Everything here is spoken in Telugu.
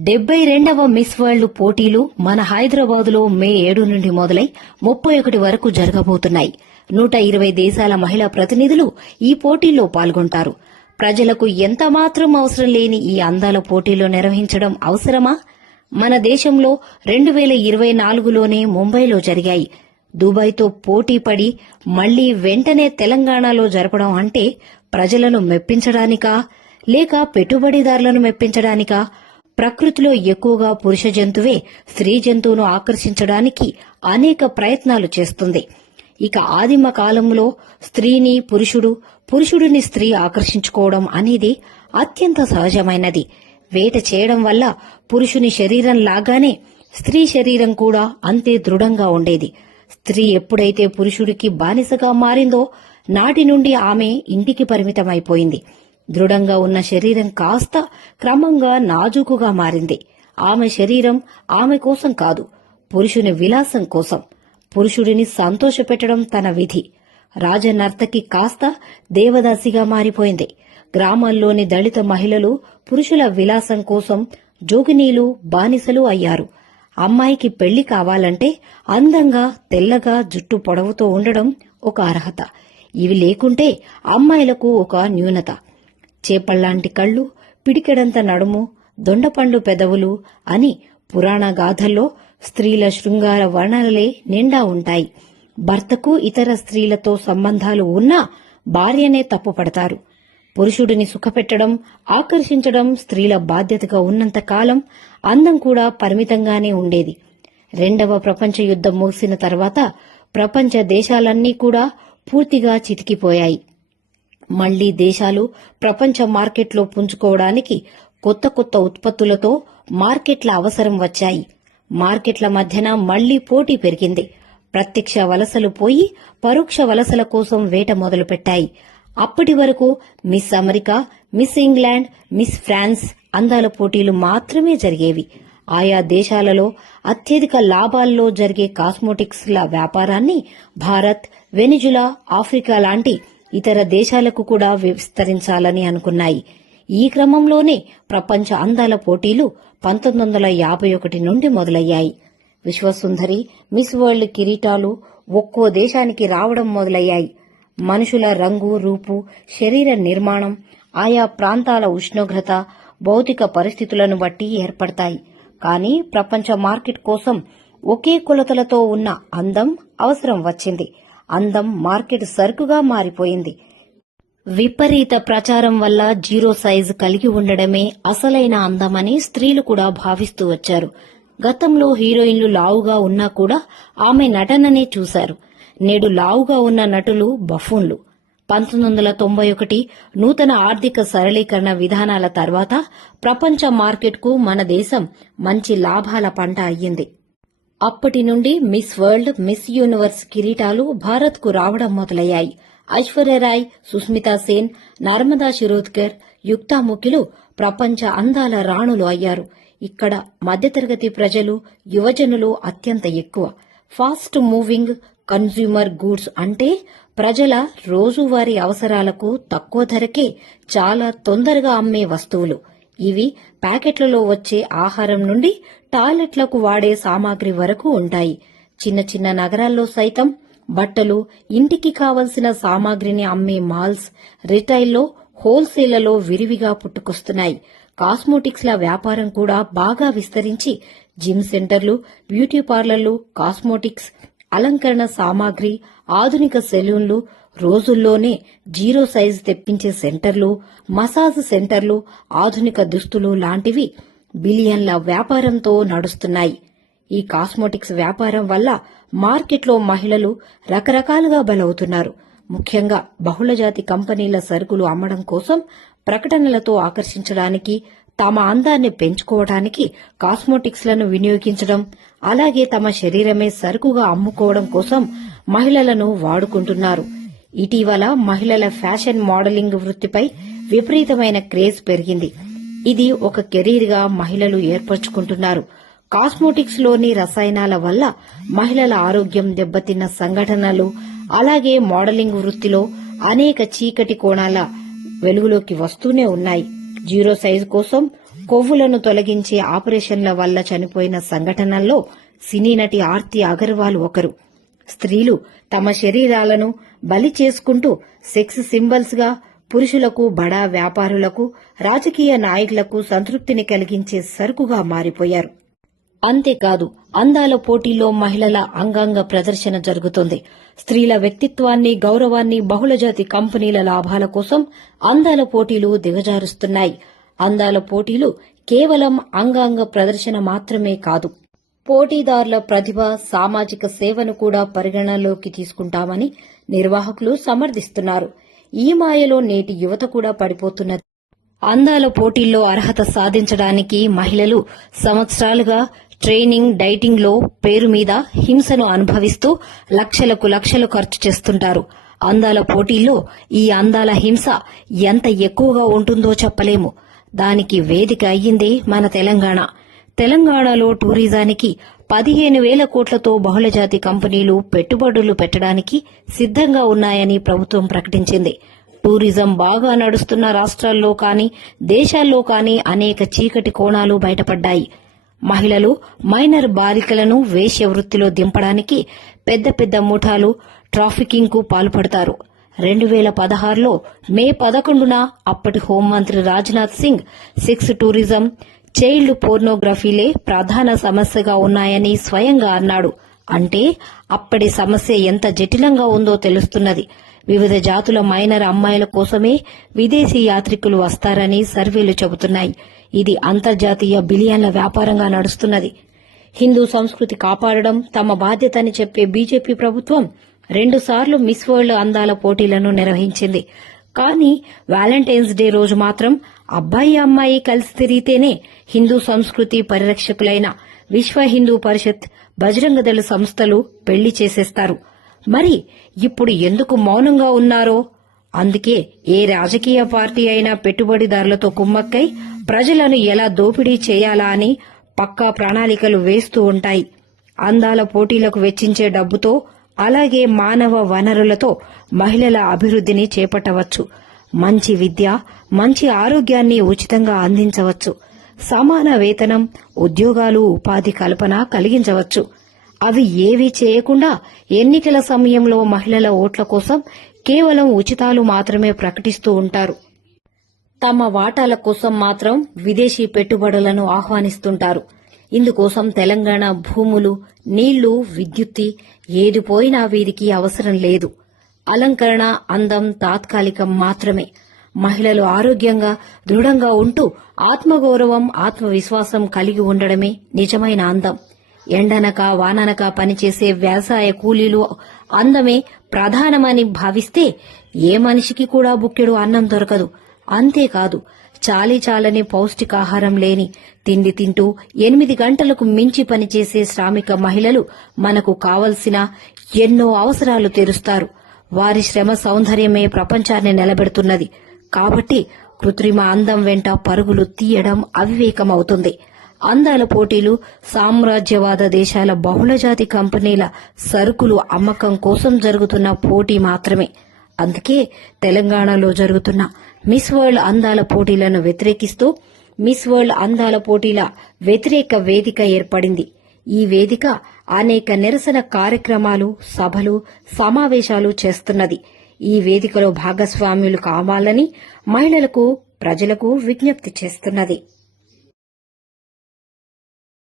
డెబ్బై రెండవ మిస్ వరల్డ్ పోటీలు మన హైదరాబాద్లో మే ఏడు నుండి మొదలై ముప్పై ఒకటి వరకు జరగబోతున్నాయి. నూట ఇరవై దేశాల మహిళా ప్రతినిధులు ఈ పోటీల్లో పాల్గొంటారు. ప్రజలకు ఎంత మాత్రం అవసరం లేని ఈ అందాల పోటీలు నిర్వహించడం అవసరమా? మన దేశంలో రెండు వేల ఇరవై నాలుగులోనే ముంబైలో జరిగాయి. దుబాయ్తో పోటీ పడి మళ్ళీ వెంటనే తెలంగాణలో జరపడం అంటే ప్రజలను మెప్పించడానికా? లేక పెట్టుబడిదారులను మెప్పించడానికా? ప్రకృతిలో ఎక్కువగా పురుష జంతువే స్త్రీ జంతువును ఆకర్షించడానికి అనేక ప్రయత్నాలు చేస్తుంది. ఇక ఆదిమ కాలంలో స్త్రీని పురుషుడు పురుషుడిని స్త్రీ ఆకర్షించుకోవడం అనేది అత్యంత సహజమైనది. వేట చేయడం వల్ల పురుషుని శరీరం లాగానే స్త్రీ శరీరం కూడా అంతే దృఢంగా ఉండేది. స్త్రీ ఎప్పుడైతే పురుషుడికి బానిసగా మారిందో నాటి నుండి ఆమె ఇంటికి పరిమితమైపోయింది. దృఢంగా ఉన్న శరీరం కాస్త క్రమంగా నాజూకుగా మారింది. ఆమె శరీరం ఆమె కోసం కాదు పురుషుని విలాసం కోసం. పురుషుడిని సంతోషపెట్టడం తన విధి. రాజనర్తకి కాస్త దేవదాసిగా మారిపోయింది. గ్రామాల్లోని దళిత మహిళలు పురుషుల విలాసం కోసం జోగినీలు బానిసలు అయ్యారు. అమ్మాయికి పెళ్ళి కావాలంటే అందంగా తెల్లగా జుట్టు పొడవుతో ఉండడం ఒక అర్హత. ఇవి లేకుంటే అమ్మాయిలకు ఒక న్యూనత. చేపల్లాంటి కళ్ళు పిడికెడంత నడుము దొండపండు పెదవులు అని పురాణ గాథల్లో స్త్రీల శృంగార వర్ణనలే నిండా ఉంటాయి. భర్తకు ఇతర స్త్రీలతో సంబంధాలు ఉన్నా భార్యనే తప్పుపడతారు. పురుషుడిని సుఖపెట్టడం ఆకర్షించడం స్త్రీల బాధ్యతగా ఉన్నంత కాలం అందం కూడా పరిమితంగానే ఉండేది. రెండవ ప్రపంచ యుద్ధం ముగిసిన తర్వాత ప్రపంచ దేశాలన్నీ కూడా పూర్తిగా చితికిపోయాయి. మళ్ళీ దేశాలు ప్రపంచ మార్కెట్లో పుంజుకోవడానికి కొత్త కొత్త ఉత్పత్తులతో మార్కెట్ల అవసరం వచ్చాయి. మార్కెట్ల మధ్యన మళ్ళీ పోటీ పెరిగింది. ప్రత్యక్ష వలసలు పోయి పరోక్ష వలసల కోసం వేట మొదలుపెట్టాయి. అప్పటి వరకు Miss America Miss England Miss France అందాల పోటీలు మాత్రమే జరిగేవి. ఆయా దేశాలలో అత్యధిక లాభాల్లో జరిగే కాస్మోటిక్స్ల వ్యాపారాన్ని భారత్ వెనిజులా ఆఫ్రికా లాంటి ఇతర దేశాలకు కూడా విస్తరించాలని అనుకున్నాయి. ఈ క్రమంలోనే ప్రపంచ అందాల పోటీలు పంతొమ్మిది వందల యాభై ఒకటి నుండి మొదలయ్యాయి. విశ్వసుందరి మిస్ వరల్డ్ కిరీటాలు ఒక్కో దేశానికి రావడం మొదలయ్యాయి. మనుషుల రంగు రూపు శరీర నిర్మాణం ఆయా ప్రాంతాల ఉష్ణోగ్రత భౌతిక పరిస్థితులను బట్టి ఏర్పడతాయి. కానీ ప్రపంచ మార్కెట్ కోసం ఒకే కొలతలతో ఉన్న అందం అవసరం వచ్చింది. అందం మార్కెట్ సరుకుగా మారిపోయింది. విపరీత ప్రచారం వల్ల జీరో సైజు కలిగి ఉండడమే అసలైన అందమని స్త్రీలు కూడా భావిస్తూ వచ్చారు. గతంలో హీరోయిన్లు లావుగా ఉన్నా కూడా ఆమె నటననే చూశారు. నేడు లావుగా ఉన్న నటులు బఫూన్లు. పంతొమ్మిది వందల తొంభై ఒకటి నూతన ఆర్థిక సరళీకరణ విధానాల తర్వాత ప్రపంచ మార్కెట్కు మన దేశం మంచి లాభాల పంట అయ్యింది. అప్పటి నుండి మిస్ వరల్డ్ మిస్ యూనివర్స్ కిరీటాలు భారత్కు రావడం మొదలయ్యాయి. ఐశ్వర్యరాయ్ సుస్మితా సేన్ నర్మదా శిరోద్కర్ యుక్తాముఖిలు ప్రపంచ అందాల రాణులు అయ్యారు. ఇక్కడ మధ్యతరగతి ప్రజలు యువజనులు అత్యంత ఎక్కువ. ఫాస్ట్ మూవింగ్ కన్జ్యూమర్ గూడ్స్ అంటే ప్రజల రోజువారీ అవసరాలకు తక్కువ ధరకే చాలా తొందరగా అమ్మే వస్తువులు. ఇవి ప్యాకెట్లలో వచ్చే ఆహారం నుండి టాయిలెట్లకు వాడే సామాగ్రి వరకు ఉంటాయి. చిన్న చిన్న నగరాల్లో సైతం బట్టలు ఇంటికి కావలసిన సామాగ్రిని అమ్మే మాల్స్ రిటైల్లో హోల్సేల్లలో విరివిగా పుట్టుకొస్తున్నాయి. కాస్మోటిక్స్ల వ్యాపారం కూడా బాగా విస్తరించి జిమ్ సెంటర్లు బ్యూటీ పార్లర్లు కాస్మోటిక్స్ అలంకరణ సామాగ్రి ఆధునిక సెలూన్లు రోజుల్లోనే జీరో సైజ్ తెప్పించే సెంటర్లు మసాజ్ సెంటర్లు ఆధునిక దుస్తులు లాంటివి బిలియన్ల వ్యాపారంతో నడుస్తున్నాయి. ఈ కాస్మోటిక్స్ వ్యాపారం వల్ల మార్కెట్లో మహిళలు రకరకాలుగా బలవుతున్నారు. ముఖ్యంగా బహుళజాతి కంపెనీల సరుకులు అమ్మడం కోసం ప్రకటనలతో ఆకర్షించడానికి తమ అందాన్ని పెంచుకోవడానికి కాస్మోటిక్స్లను వినియోగించడం అలాగే తమ శరీరమే సరుకుగా అమ్ముకోవడం కోసం మహిళలను వాడుకుంటున్నారు. ఇటీవల మహిళల ఫ్యాషన్ మోడలింగ్ వృత్తిపై విపరీతమైన క్రేజ్ పెరిగింది. ఇది ఒక కెరీర్గా మహిళలు ఏర్పరచుకుంటున్నారు. కాస్మోటిక్స్లోని రసాయనాల వల్ల మహిళల ఆరోగ్యం దెబ్బతిన్న సంఘటనలు అలాగే మోడలింగ్ వృత్తిలో అనేక చీకటి కోణాల వెలుగులోకి వస్తూనే ఉన్నాయి. జీరో సైజు కోసం కొవ్వులను తొలగించే ఆపరేషన్ల వల్ల చనిపోయిన సంఘటనల్లో సినీ నటి ఆర్తి అగర్వాల్ ఒకరు. స్త్రీలు తమ శరీరాలను బలి చేసుకుంటూ సెక్స్ సింబల్స్గా పురుషులకు బడా వ్యాపారులకు రాజకీయ నాయకులకు సంతృప్తిని కలిగించే సరుకుగా మారిపోయారు. అంతేకాదు అందాల పోటీలో మహిళల అంగాంగ ప్రదర్శన జరుగుతుంది. స్త్రీల వ్యక్తిత్వాన్ని గౌరవాన్ని బహుళజాతి కంపెనీల లాభాల కోసం అందాల పోటీలు దిగజారుస్తున్నాయి. అందాల పోటీలు కేవలం అంగాంగ ప్రదర్శన మాత్రమే కాదు పోటీదారుల ప్రతిభ సామాజిక సేవను కూడా పరిగణనలోకి తీసుకుంటామని నిర్వాహకులు సమర్థిస్తున్నారు. ఈ మాయలో నేటి యువత కూడా పడిపోతున్నది. అందాల పోటీల్లో అర్హత సాధించడానికి మహిళలు సంవత్సరాలుగా ట్రైనింగ్ డైటింగ్లో పేరు మీద హింసను అనుభవిస్తూ లక్షలకు లక్షలు ఖర్చు చేస్తుంటారు. అందాల పోటీల్లో ఈ అందాల హింస ఎంత ఎక్కువగా ఉంటుందో చెప్పలేము. దానికి వేదిక అయ్యిందే మన తెలంగాణ. తెలంగాణలో టూరిజానికి పదిహేను వేల కోట్లతో బహుళజాతి కంపెనీలు పెట్టుబడులు పెట్టడానికి సిద్ధంగా ఉన్నాయని ప్రభుత్వం ప్రకటించింది. టూరిజం బాగా నడుస్తున్న రాష్ట్రాల్లో కానీ దేశాల్లో కానీ అనేక చీకటి కోణాలు బయటపడ్డాయి. మహిళలు మైనర్ బాలికలను వేశ్య వృత్తిలో దింపడానికి పెద్ద పెద్ద ముఠాలు ట్రాఫికింగ్కు పాల్పడతారు. రెండు వేల పదహారులో మే పదకొండున అప్పటి హోంమంత్రి Rajnath Singh sex tourism child పోర్నోగ్రఫీలే ప్రధాన సమస్యగా ఉన్నాయని స్వయంగా అన్నాడు. అంటే అప్పటి సమస్య ఎంత జటిలంగా ఉందో తెలుస్తున్నది. వివిధ జాతుల మైనర్ అమ్మాయిల కోసమే విదేశీ యాత్రికులు వస్తారని సర్వేలు చెబుతున్నాయి. ఇది అంతర్జాతీయ బిలియన్ల వ్యాపారంగా నడుస్తున్నది. హిందూ సంస్కృతి కాపాడడం తమ బాధ్యతని చెప్పే బీజేపీ ప్రభుత్వం రెండుసార్లు మిస్ వరల్డ్ అందాల పోటీలను నిర్వహించింది. కానీ వ్యాలంటైన్స్ డే రోజు మాత్రం అబ్బాయి అమ్మాయి కలిసి తిరిగితేనే హిందూ సంస్కృతి పరిరక్షకులైన విశ్వ హిందూ పరిషత్ బజరంగదళ సంస్థలు పెళ్ళి చేసేస్తారు. మరి ఇప్పుడు ఎందుకు మౌనంగా ఉన్నారో? అందుకే ఏ రాజకీయ పార్టీ అయినా పెట్టుబడిదారులతో కుమ్మక్కై ప్రజలను ఎలా దోపిడీ చేయాలా అని పక్కా ప్రణాళికలు వేస్తూ ఉంటాయి. అందాల పోటీలకు వెచ్చించే డబ్బుతో అలాగే మానవ వనరులతో మహిళల అభివృద్ధిని చేపట్టవచ్చు. మంచి విద్య మంచి ఆరోగ్యాన్ని ఉచితంగా అందించవచ్చు. సమాన వేతనం ఉద్యోగాలు ఉపాధి కల్పన కలిగించవచ్చు. అవి ఏవీ చేయకుండా ఎన్నికల సమయంలో మహిళల ఓట్ల కోసం కేవలం ఉచితాలు మాత్రమే ప్రకటిస్తూ ఉంటారు. తమ వాటాల కోసం మాత్రం విదేశీ పెట్టుబడులను ఆహ్వానిస్తుంటారు. ఇందుకోసం తెలంగాణ భూములు నీళ్ళు విద్యుత్తి ఏది పోయినా వీరికి అవసరం లేదు. అలంకరణ అందం తాత్కాలికం మాత్రమే. మహిళలు ఆరోగ్యంగా దృఢంగా ఉంటూ ఆత్మగౌరవం ఆత్మవిశ్వాసం కలిగి ఉండడమే నిజమైన అందం. ఎండనక వాననక పనిచేసే వ్యవసాయ కూలీలు అందమే ప్రధానమని భావిస్తే ఏ మనిషికి కూడా బుక్కెడు అన్నం దొరకదు. అంతేకాదు చాలీ చాలని పౌష్టికాహారం లేని తిండి తింటూ ఎనిమిది గంటలకు మించి పనిచేసే శ్రామిక మహిళలు మనకు కావలసిన ఎన్నో అవసరాలు తెరుస్తారు. వారి శ్రమ సౌందర్యమే ప్రపంచాన్ని నిలబెడుతున్నది. కాబట్టి కృత్రిమ అందం వెంట పరుగులు తీయడం అవివేకమవుతుంది. అందాల పోటీలు సామ్రాజ్యవాద దేశాల బహుళజాతి కంపెనీల సరుకులు అమ్మకం కోసం జరుగుతున్న పోటీ మాత్రమే. అందుకే తెలంగాణలో జరుగుతున్న మిస్ వరల్డ్ అందాల పోటీలను వ్యతిరేకిస్తూ మిస్ వరల్డ్ అందాల పోటీల వ్యతిరేక వేదిక ఏర్పడింది. ఈ వేదిక అనేక నిరసన కార్యక్రమాలు సభలు సమావేశాలు చేస్తున్నది. ఈ వేదికలో భాగస్వామ్యులు కావాలని మహిళలకు ప్రజలకు విజ్ఞప్తి చేస్తున్నది.